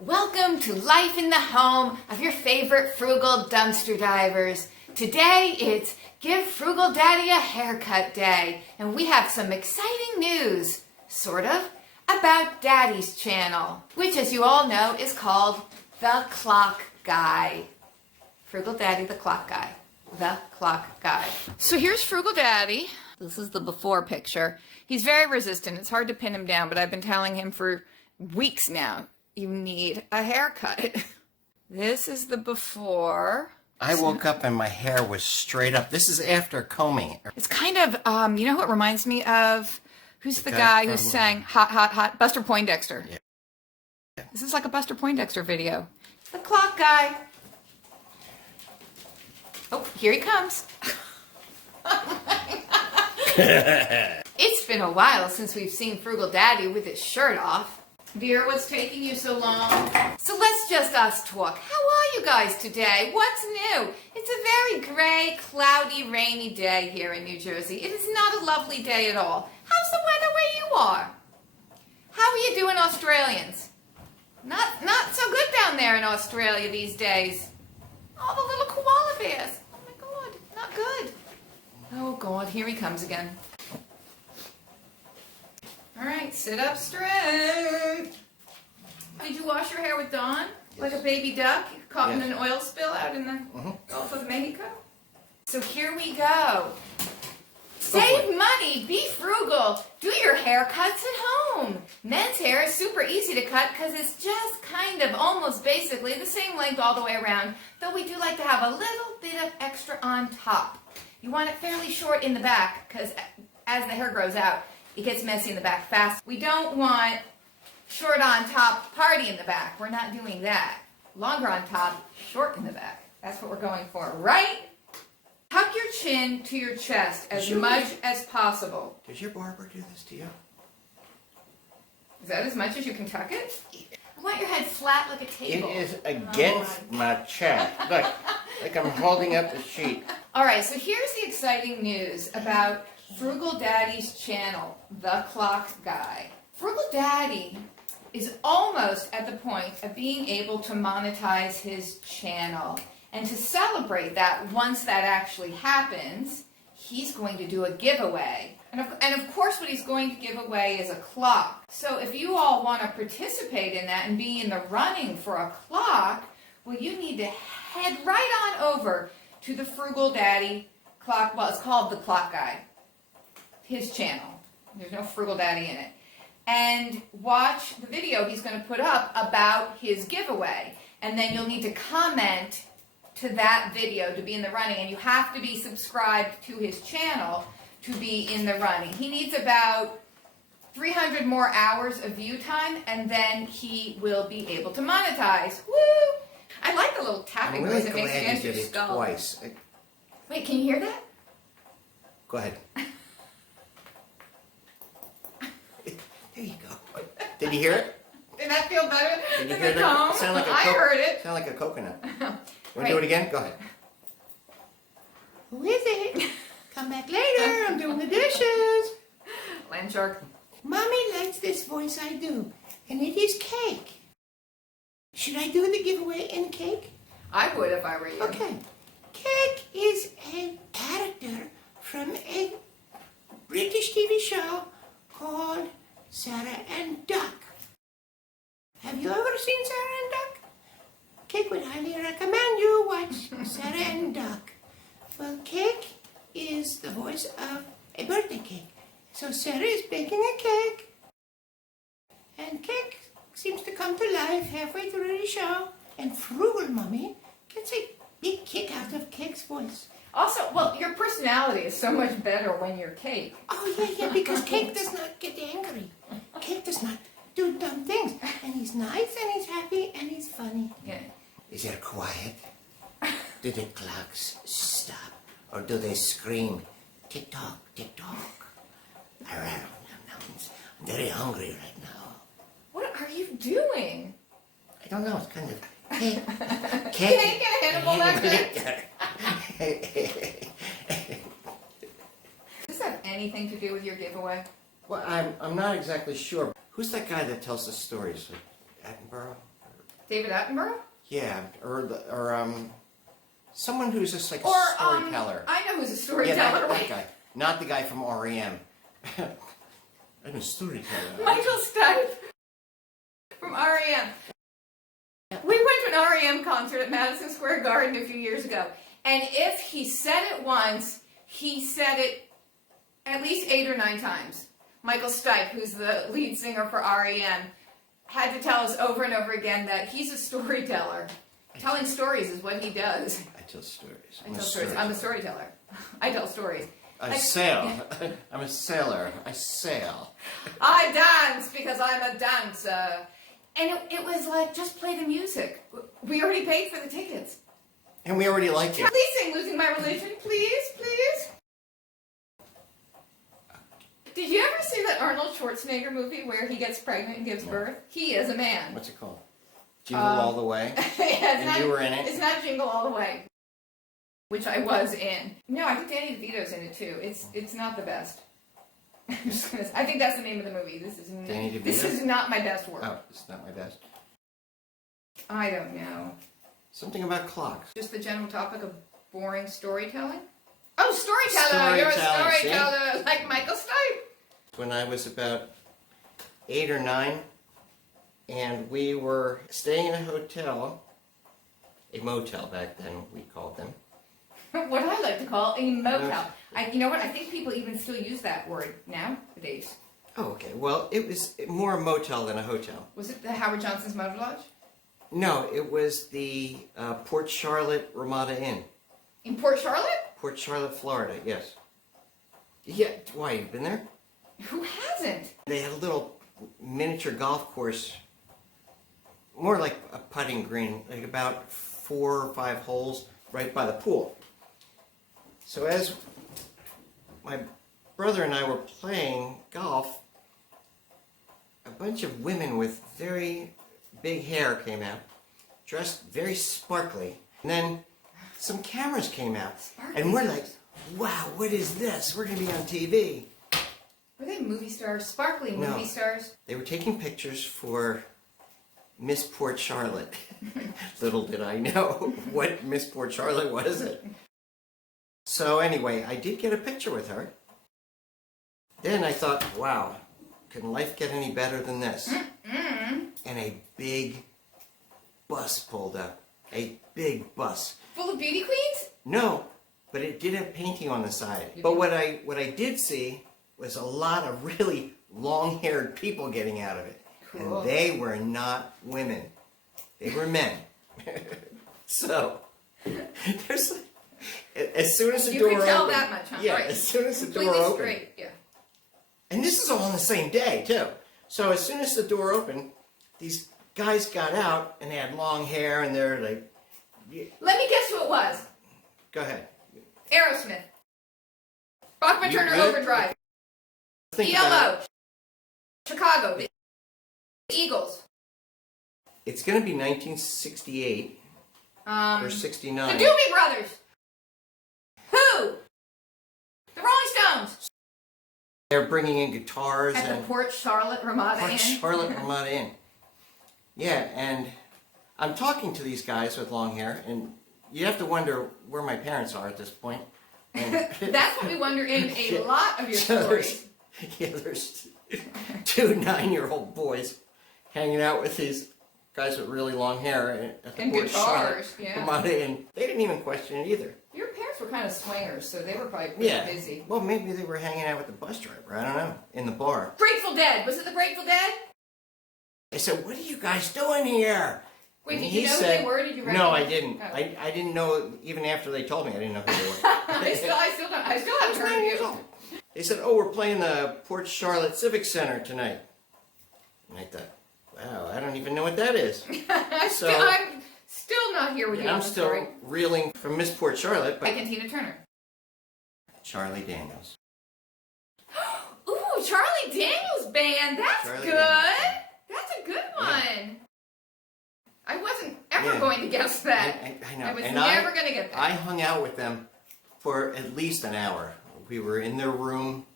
Welcome to Life in the Home of your favorite frugal dumpster divers. Today it's Give Frugal Daddy a Haircut Day, and we have some exciting news, sort of, about Daddy's channel, which as you all know is called The Clock Guy. Frugal Daddy, the Clock Guy. The Clock Guy. So here's Frugal Daddy. This is the before picture. He's very resistant. It's hard to pin him down, but I've been telling him for weeks now, you need a haircut. This is the before. I woke up and my hair was straight up. This is after combing. It's kind of, you know who it reminds me of? Who's the guy who sang Hot, Hot, Hot? Buster Poindexter. Yeah. This is like a Buster Poindexter video. The Clock Guy. Oh, here he comes. It's been a while since we've seen Frugal Daddy with his shirt off. Dear, what's taking you so long? So let's just us talk. How are you guys today? What's new? It's a very gray, cloudy, rainy day here in New Jersey. It is not a lovely day at all. How's the weather where you are? How are you doing, Australians? Not so good down there in Australia these days. Oh, the little koala bears. Oh my God, not good. Oh God, here he comes again. All right, sit up straight. Did you wash your hair with Dawn? Yes. Like a baby duck caught in an oil spill out in the Gulf of Mexico? So here we go. Save money, be frugal, do your haircuts at home. Men's hair is super easy to cut because it's just kind of almost basically the same length all the way around, though we do like to have a little bit of extra on top. You want it fairly short in the back because as the hair grows out, it gets messy in the back fast. We don't want short on top, party in the back. We're not doing that. Longer on top, short in the back. That's what we're going for, right? Tuck your chin to your chest as much as possible. Does your barber do this to you? Is that as much as you can tuck it? I want your head flat like a table. It is against my chest. Look, like I'm holding up the sheet. All right, so here's the exciting news about Frugal Daddy's channel, The Clock Guy. Frugal Daddy is almost at the point of being able to monetize his channel. And to celebrate that, once that actually happens, he's going to do a giveaway. And of course what he's going to give away is a clock. So if you all want to participate in that and be in the running for a clock, well, you need to head right on over to the Frugal Daddy clock. Well, it's called The Clock Guy. His channel. There's no Frugal Daddy in it. And watch the video he's going to put up about his giveaway. And then you'll need to comment to that video to be in the running. And you have to be subscribed to his channel to be in the running. He needs about 300 more hours of view time, and then he will be able to monetize. Woo! I like the little tapping noise it makes against your skull. Twice. Wait, can you hear that? Go ahead. There you go. Did you hear it? Did that feel better? Did you hear that? Sound like I heard it. Sound like a coconut. Want to do it again? Go ahead. Who is it? Come back later. I'm doing the dishes. Land shark. Mommy likes this voice I do, and it is cake. Should I do the giveaway in cake? I would if I were you. Okay. Cake is a character from a British TV show called Sarah and Duck. Have you ever seen Sarah and Duck? Cake would highly recommend you watch Sarah and Duck. Well, Cake is the voice of a birthday cake. So Sarah is baking a cake, and Cake seems to come to life halfway through the show, and Frugal Mommy gets a big kick out of Cake's voice. Also, well, your personality is so much better when you're Cake. Oh, yeah, because Cake does not get angry. Cake does not do dumb things. And he's nice, and he's happy, and he's funny. Yeah. Is it quiet? Do the clocks stop? Or do they scream, tick-tock, tick-tock? I'm very hungry right now. What are you doing? I don't know, it's kind of... Cake and Hannibal Lecter. Does this have anything to do with your giveaway? Well, I'm not exactly sure. Who's that guy that tells the stories? Attenborough? David Attenborough? Yeah, or someone who's just like a Or, storyteller. I know who's a Yeah, storyteller. that guy. Not the guy from REM. I'm a storyteller. Michael Stipe from REM. We went to an REM concert at Madison Square Garden a few years ago, and if he said it once, he said it at least 8 or 9 times. Michael Stipe, who's the lead singer for REM, had to tell us over and over again that he's a storyteller. Telling stories is what he does. I tell stories. I tell stories. I'm a storyteller. I tell stories. I sail. I'm a sailor. I sail. I dance because I'm a dancer. And it was like, just play the music. We already paid for the tickets. And we already like it. Please sing Losing My Religion, please, please. Did you ever see that Arnold Schwarzenegger movie where he gets pregnant and gives birth? He is a man. What's it called? Jingle All the Way? Yeah, You were in it? It's not Jingle All the Way, which I was in. No, I think Danny DeVito's in it too. It's not the best. I think that's the name of the movie. Danny DeVito? This is not my best work. Oh, it's not my best. I don't know. Something about clocks. Just the general topic of boring storytelling? Oh, storyteller! You're a storyteller, like Michael Stipe. When I was about 8 or 9, and we were staying in a hotel, a motel back then we called them. What I like to call a motel. You know what? I think people even still use that word nowadays. Oh, okay. Well, it was more a motel than a hotel. Was it the Howard Johnson's Motor Lodge? No, it was the Port Charlotte Ramada Inn. In Port Charlotte? Port Charlotte, Florida, yes. Yeah, why, you've been there? Who hasn't? They had a little miniature golf course, more like a putting green, like about 4 or 5 holes right by the pool. So as my brother and I were playing golf, a bunch of women with very big hair came out, dressed very sparkly. And then some cameras came out. And we're like, wow, what is this? We're going to be on TV. Were they movie stars? Sparkly No. movie stars? They were taking pictures for Miss Port Charlotte. Little did I know what Miss Port Charlotte was. So anyway, I did get a picture with her. Then I thought, wow, can life get any better than this? And a big bus pulled up. A big bus. Full of beauty queens? No, but it did have painting on the side. But what I did see was a lot of really long-haired people getting out of it. Cool. And they were not women. They were men. So, there's, as soon as the door opened... You could tell that much, huh? Yeah, Right. as soon as the door Completely opened... straight, yeah. And this is all on the same day, too. So as soon as the door opened, these guys got out, and they had long hair, and they're like... Let me guess who it was. Go ahead. Aerosmith. Bachman You Turner good? Overdrive. Think about ELO. Chicago. The Eagles. It's going to be 1968 or 69. The Doobie Brothers. Who? The Rolling Stones. They're bringing in guitars At the and Port Charlotte Ramada Port Inn. Charlotte Ramada Inn. Yeah, and I'm talking to these guys with long hair, and you have to wonder where my parents are at this point. And That's what we wonder in a lot of your so stories. there's 2 9-year-old boys hanging out with these guys with really long hair at the And Port guitars, Charlotte yeah. Ramada Inn. They didn't even question it either. Your parents were kind of swingers, so they were probably pretty Yeah. busy. Well, maybe they were hanging out with the bus driver. I don't know. In the bar. Grateful Dead. Was it the Grateful Dead? I said, "What are you guys doing here?" Wait, And did he you know who said- they were? Did you No, I recognize- didn't. Oh. I didn't know, even after they told me, I didn't know who they were. I still don't. I still haven't heard of you. They said, "Oh, we're playing the Port Charlotte Civic Center tonight." And I thought, wow, I don't even know what that is. I'm still not here with you I'm on the still story. reeling from Miss Port Charlotte, but Like in Tina Turner. Charlie Daniels. Ooh, Charlie Daniels Band. That's Charlie good. Daniels. That's a good Yeah. one. I wasn't ever Yeah. going to guess that. I know. I was And never going to get that. I hung out with them for at least an hour. We were in their room.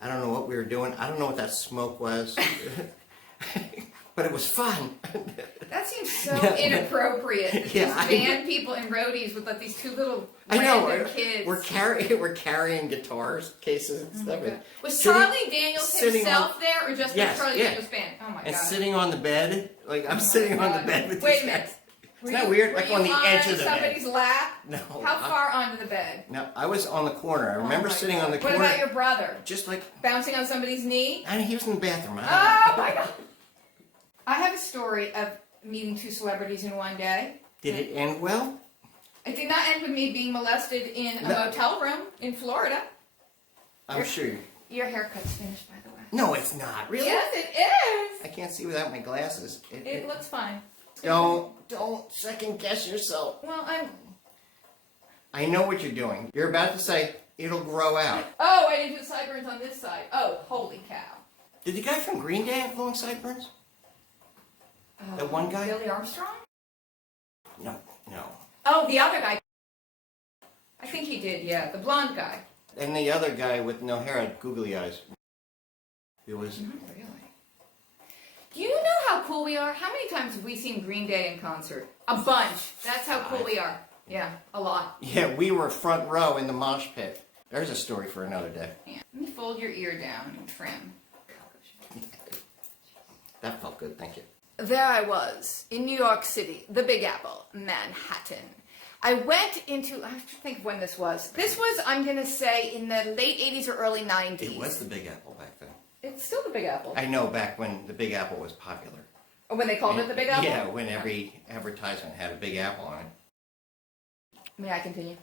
I don't know what we were doing. I don't know what that smoke was. but it was fun. That seems so inappropriate. That Yeah, these band people and roadies would let these two little random kids. We're carrying guitars, cases, and stuff. Was Sitting- Charlie Daniels sitting himself on- there, or just Yes, the Charlie yeah. Daniels band? Oh my And god! sitting on the bed, like I'm sitting on the bed with Wait these a minute. guys. Isn't that weird? Like were on the you edge of the somebody's bed. lap? No. How far onto the bed? No, I was on the corner. I remember Oh my sitting God. on the corner. What about your brother? Just like, Bouncing on somebody's knee? I mean, he was in the bathroom. Oh my god! I have a story of meeting two celebrities in one day. Did it end well? It did not end with me being molested in a motel room in Florida. I'm sure. Your haircut's finished, by the way. No, it's not. Really? Yes, it is. I can't see without my glasses. It looks fine. Don't second guess yourself. Well, I know what you're doing. You're about to say, it'll grow out. Oh, I didn't do the sideburns on this side. Oh, holy cow. Did the guy from Green Day have long sideburns? The one guy? Billy Armstrong? No. Oh, the other guy. I think he did, yeah. The blonde guy. And the other guy with no hair had googly eyes. It was... Not really. Do you know how cool we are? How many times have we seen Green Day in concert? A bunch. That's how cool we are. Yeah, a lot. Yeah, we were front row in the mosh pit. There's a story for another day. Yeah. Let me fold your ear down and trim. That felt good, thank you. There I was, in New York City, the Big Apple, Manhattan. I went into, I have to think of when this was. This was, I'm going to say, in the late 80s or early 90s. It was the Big Apple back then. It's still the Big Apple. I know back when the Big Apple was popular. Or when they called it the Big Apple? Yeah, when every advertisement had a Big Apple on it. May I continue?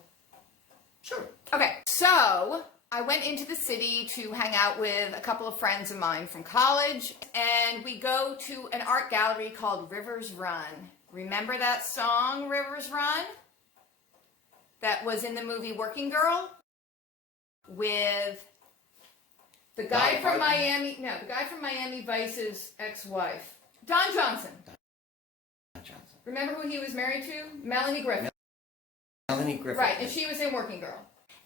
Sure. Okay, so I went into the city to hang out with a couple of friends of mine from college, and we go to an art gallery called Rivers Run. Remember that song, Rivers Run? That was in the movie Working Girl? With the guy Dolly from Parton? the guy from Miami Vice's ex-wife. Don Johnson. Remember who he was married to? Melanie Griffith. Melanie Griffith. Right, and she was in Working Girl.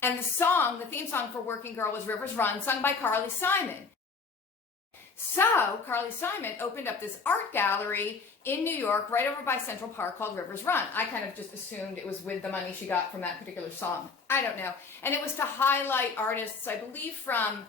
And the song, the theme song for Working Girl was Rivers Run, sung by Carly Simon. So, Carly Simon opened up this art gallery in New York, right over by Central Park, called Rivers Run. I kind of just assumed it was with the money she got from that particular song. I don't know. And it was to highlight artists, I believe, from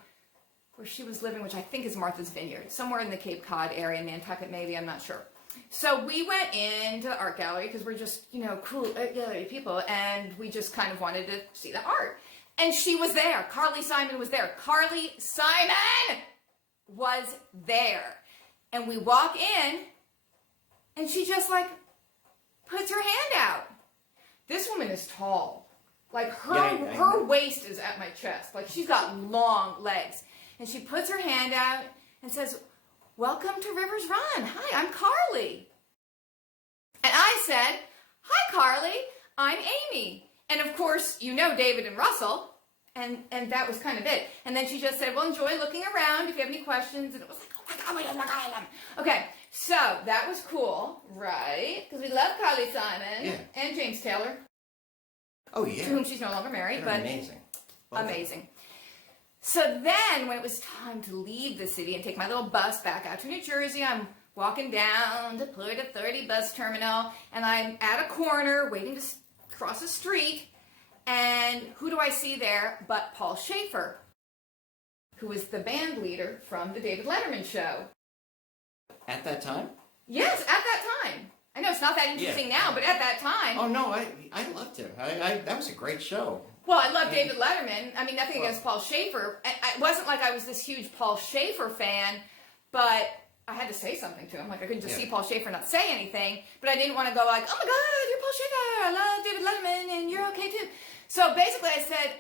where she was living, which I think is Martha's Vineyard, somewhere in the Cape Cod area, Nantucket maybe, I'm not sure. So we went into the art gallery because we're just, cool art gallery people, and we just kind of wanted to see the art. And she was there. Carly Simon was there. Carly Simon was there. And we walk in, and she just, puts her hand out. This woman is tall. Her waist is at my chest. She's got long legs. And she puts her hand out and says, "Welcome to Rivers Run. Hi, I'm Carly." And I said, "Hi, Carly. I'm Amy." And of course, David and Russell. And that was kind of it. And then she just said, "Well, enjoy looking around if you have any questions." And it was like, "Oh my God. Okay, so that was cool, right? Because we love Carly Simon. Yeah. And James Taylor. Oh, yeah. To whom she's no longer married. They're but amazing. Amazing. So then, when it was time to leave the city and take my little bus back out to New Jersey, I'm walking down to Florida 30 bus terminal, and I'm at a corner waiting to cross a street, and who do I see there but Paul Schaefer, who was the band leader from the David Letterman show. At that time? Yes, at that time. I know it's not that interesting now, but at that time. Oh, no, I loved him. That was a great show. Well, I love David Letterman. I mean, nothing against Paul Schaefer. It wasn't like I was this huge Paul Schaefer fan, but I had to say something to him. I couldn't just see Paul Schaefer and not say anything, but I didn't want to go "Oh my God, you're Paul Schaefer. I love David Letterman, and you're okay too." So basically I said,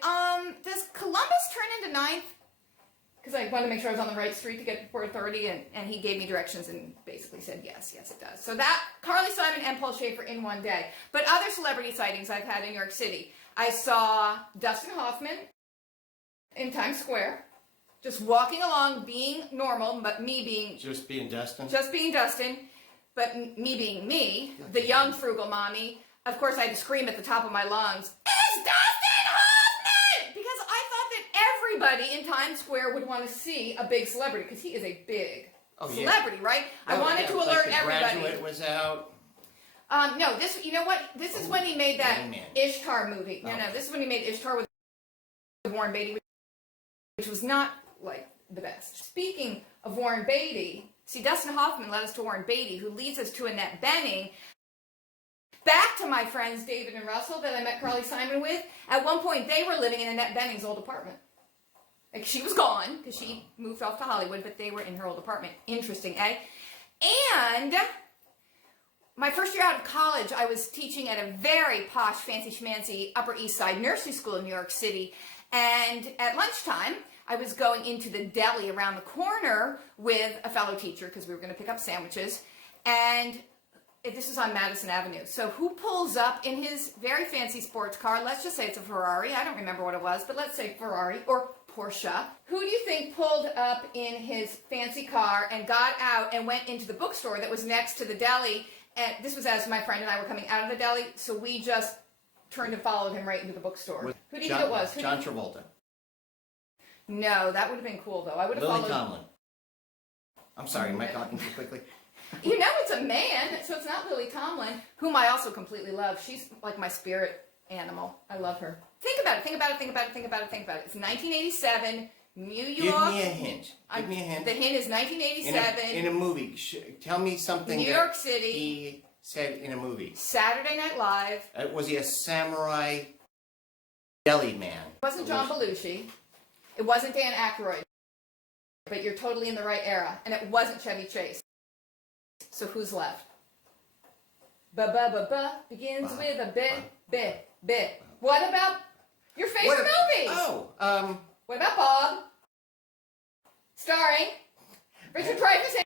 "Does Columbus turn into 9th?" Because I wanted to make sure I was on the right street to get to Port Authority, and he gave me directions and basically said, yes, it does. So that, Carly Simon and Paul Schaefer in one day. But other celebrity sightings I've had in New York City. I saw Dustin Hoffman in Times Square, just walking along, being normal, but me being... Just being Dustin? Just being Dustin, but me being me, the young frugal mommy. Of course, I had to scream at the top of my lungs, "It's Dustin Hoffman!" Because I thought that everybody in Times Square would want to see a big celebrity, because he is a big Oh, yeah. celebrity, right? I Oh, wanted yeah, to like alert The everybody. Graduate was out. No, this, you know what? This is when he made that Rain Man. Ishtar movie. No, Oh. no, this is when he made Ishtar with Warren Beatty, which was not, like, the best. Speaking of Warren Beatty, see, Dustin Hoffman led us to Warren Beatty, who leads us to Annette Bening. Back to my friends David and Russell that I met Carly Simon with. At one point, they were living in Annette Bening's old apartment. Like, she was gone, because she moved off to Hollywood, but they were in her old apartment. Interesting, eh? And my first year out of college, I was teaching at a very posh, fancy schmancy Upper East Side nursery school in New York City. And at lunchtime, I was going into the deli around the corner with a fellow teacher, because we were going to pick up sandwiches. And this is on Madison Avenue. So who pulls up in his very fancy sports car? Let's just say it's a Ferrari. I don't remember what it was, but let's say Ferrari or Porsche. Who do you think pulled up in his fancy car and got out and went into the bookstore that was next to the deli? And this was as my friend and I were coming out of the deli, so we just turned and followed him right into the bookstore. Who do you think it was? John Travolta. No, that would have been cool, though. I would have Lily followed... Tomlin. I'm sorry, am I talking too quickly? You know it's a man, so it's not Lily Tomlin, whom I also completely love. She's like my spirit animal. I love her. Think about it, think about it, think about it, think about it, think about it. It's 1987, New York. Give me a hint. Give me a hint. The hint is 1987. In a movie. Tell me something New that York City. he said in a movie. Saturday Night Live. Was he a samurai deli man? It wasn't John Belushi. It wasn't Dan Aykroyd. But you're totally in the right era. And it wasn't Chevy Chase. So who's left? Ba-ba-ba-ba begins with a bit. What about your favorite movie? Oh, What about Bob? Starring Richard Dreyfuss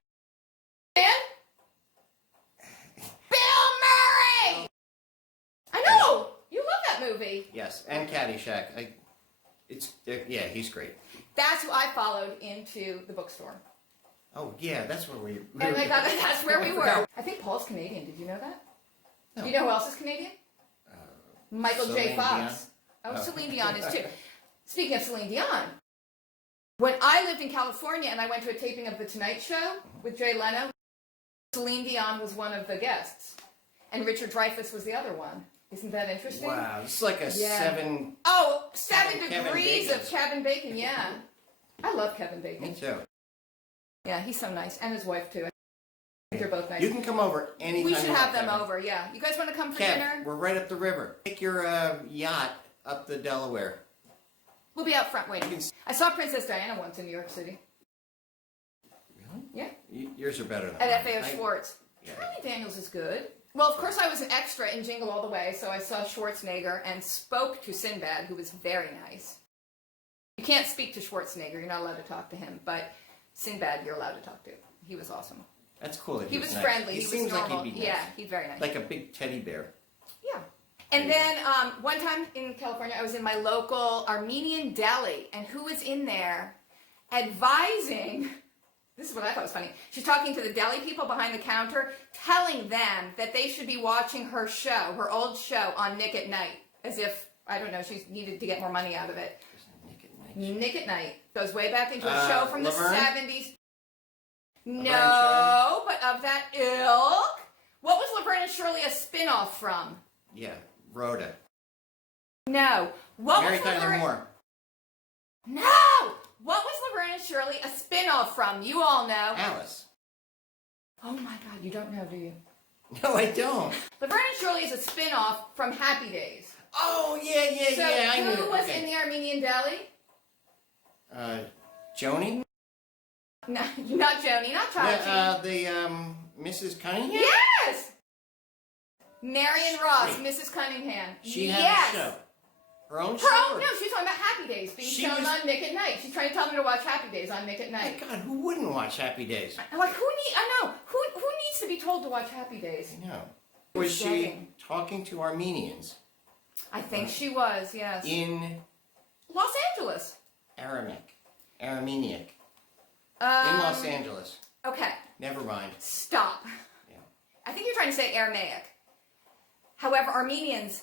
and Bill Murray! I know! You love that movie. yes, and Caddyshack. Yeah, he's great. That's who I followed into the bookstore. Oh, yeah, that's where we And that's where we were. I think Paul's Canadian. Did you know that? No. Do you know who else is Canadian? Michael J. Celine Fox. Dion. Oh, Celine Dion is too. Speaking of Celine Dion, when I lived in California and I went to a taping of The Tonight Show with Jay Leno, Celine Dion was one of the guests. And Richard Dreyfuss was the other one. Isn't that interesting? Wow, it's like a Yeah. 7... Oh, 7 Kevin degrees Bacon. of Kevin Bacon, yeah. I love Kevin Bacon. Me too. Yeah, he's so nice. And his wife, too. I think they're both nice. You can come over anytime. We should you have want, them Kevin. over, yeah. You guys want to come for Kev, dinner? we're right up the river. Take your yacht up the Delaware. We'll be out front waiting. You can- I saw Princess Diana once in New York City. Really? Yeah. Yours are better than At mine. FAO Schwartz. Yeah. Charlie Daniels is good. Well, of course, I was an extra in Jingle All the Way, so I saw Schwarzenegger and spoke to Sinbad, who was very nice. You can't speak to Schwarzenegger. You're not allowed to talk to him, but Sinbad, you're allowed to talk to. He was awesome. That's cool that He was nice. friendly. He He seems was normal. like he'd be nice. Yeah, he's very nice. Like a big teddy bear. Yeah. And then one time in California, I was in my local Armenian deli, and who was in there advising, this is what I thought was funny, she's talking to the deli people behind the counter, telling them that they should be watching her show, her old show on Nick at Night, as if, I don't know, she needed to get more money out of it. Nick at Night. Nick at Night goes way back into a show from Laverne? the 70s. No, but of that ilk. What was Laverne and Shirley a spin-off from? Yeah, Rhoda. No. What Mary was Tyler Laverne? Moore. No! What was Laverne and Shirley a spin-off from? You all know. Alice. Oh my god, you don't know, do you? No, I don't. Laverne and Shirley is a spin-off from Happy Days. Oh, yeah, So I knew who it. was Okay. in the Armenian deli? Joni? No, not Joni, not Chachi. The Mrs. Cunningham? Yes! Marion Ross, Great. Mrs. Cunningham. She had yes. a show. Her own show? Her own, no, she's talking about Happy Days being She shown was- on Nick at Night. She's trying to tell me to watch Happy Days on Nick at My Night. God, who wouldn't watch Happy Days? I'm like, I know, who needs to be told to watch Happy Days? I know. Was she Shocking. talking to Armenians I think she was, yes. in Los Angeles. Aramenic? In Los Angeles. Okay, Never mind. stop. Yeah. I think you're trying to say Aramaic. However, Armenians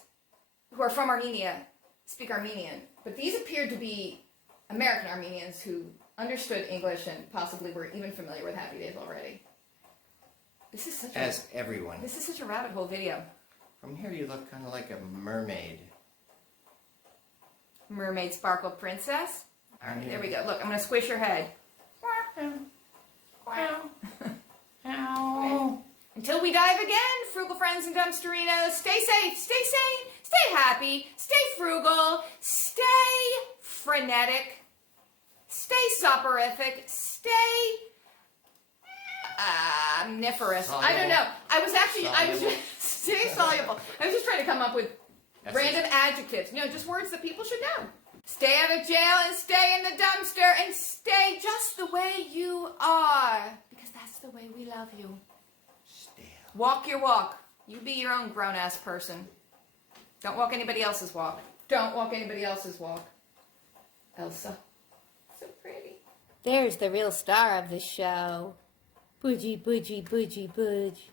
who are from Armenia speak Armenian, but these appeared to be American Armenians who understood English and possibly were even familiar with Happy Days already. This is such As everyone. This is such a rabbit hole video. From here you look kind of like a mermaid. Mermaid Sparkle Princess. Aren't you? There we go. Look, I'm going to squish your head. Until we dive again, frugal friends and dumpsterinos, stay safe, stay sane, stay happy, stay frugal, stay frenetic, stay soporific, stay omniferous. I don't know. I was just stay soluble. I was just trying to come up with random adjectives. No, just words that people should know. Stay out of jail and stay in the dumpster and stay just the way you are. Because that's the way we love you. Still. Walk your walk. You be your own grown-ass person. Don't walk anybody else's walk. Don't walk anybody else's walk. Elsa. So pretty. There's the real star of the show. Budgie, budgie, budgie, budge.